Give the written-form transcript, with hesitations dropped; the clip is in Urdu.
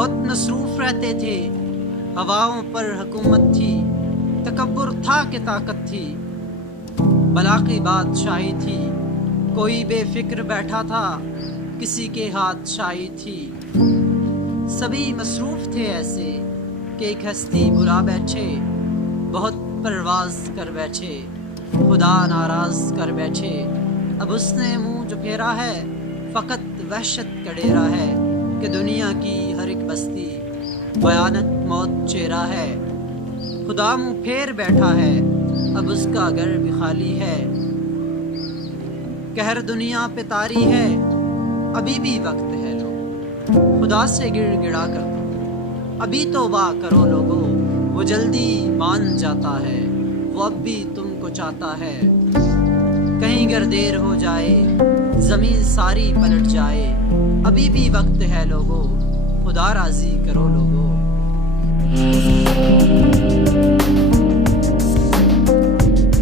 بہت مصروف رہتے تھے، ہواؤں پر حکومت تھی، تکبر تھا کہ طاقت تھی، بلا کی بادشاہی تھی، کوئی بے فکر بیٹھا تھا، کسی کے ہاتھ شاہی تھی۔ سبھی مصروف تھے ایسے کہ ایک ہستی بلا بیٹھے، بہت پرواز کر بیٹھے، خدا ناراض کر بیٹھے۔ اب اس نے منہ جو پھیرا ہے، فقط وحشت کا ڈیرا ہے کہ دنیا کی ہر ایک بستی بھیانک موت چہرہ ہے۔ خدا منہ پھیر بیٹھا ہے، اب اس کا گھر بھی خالی ہے، قہر دنیا پہ طاری ہے، ابھی بھی وقت ہے لوگ خدا سے گڑ گڑا کر دو، ابھی توبہ کرو لوگو، وہ جلدی مان جاتا ہے، وہ اب بھی تم کو چاہتا ہے۔ کہیں گر دیر ہو جائے، زمین ساری پلٹ جائے، ابھی بھی وقت ہے لوگو، خدا راضی کرو لوگو۔